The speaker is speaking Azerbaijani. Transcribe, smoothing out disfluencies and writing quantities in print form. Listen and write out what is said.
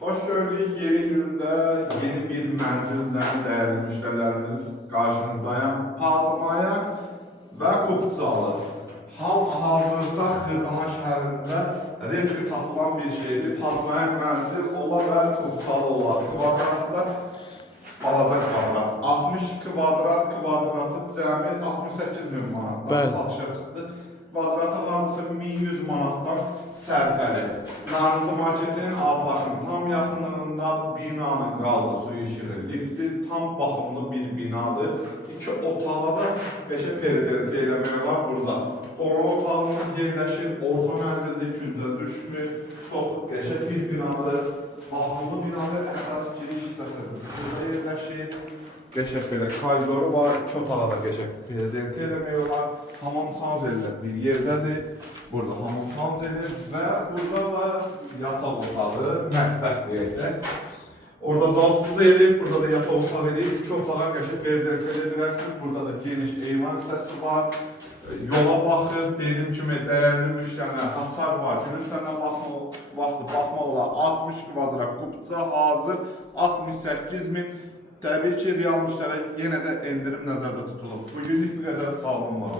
Hoş gördük. Yeni günde yeni bir menzilden değerli müşterilerimiz karşınızdayım. Palamaya ve Kupçalı. Hal-hazırda Xırdaman şəhərində redki tapılan bir şeydir. Palamaya mənzil ola və Kupçalı olar. Kvadratda balaca kvadrat. 60 kvadratı cəmi 68 min manatdan satışa çıxdı. Kvadratı hardasa 1100 manatdan sərfəli. Narıncı marketin apartın tam yaxınlığında binanın qaldı suyu işığı lifti. Tam baxımlı bir binadır. İki otağa da beşə periferik eləmək var burada. Qonaq otağımız yerləşir. Orta mənzildə küncə düşmür. Çox qəşəng bir binadır. Baxımlı binadır. Əsas giriş hissəsi burada yerləşir. Qəşəng belə koridoru var. İki otağa da qəşəng periferik eləmək olar. Hamam sanzeli bir yerdədir. Burada hamam sanzeli və burada da yataq otağı, mətbəx deyək. Orada zavsuzda edib, burada da yataq otağı edib. İki otağa qəşəng periferik edə bilərsiniz. Burada da geniş eyvan hissəsi var. Yola baxır, dediyim kimi dəyərli müştərilər açar var. Müştərilər vaxtı baxmaq olar. 60 kvadrat kupça hazır 68 min. Təbii ki, real müştəri yenə də endirim nəzərdə tutulub. Bugünlük bu qədər sağlam var.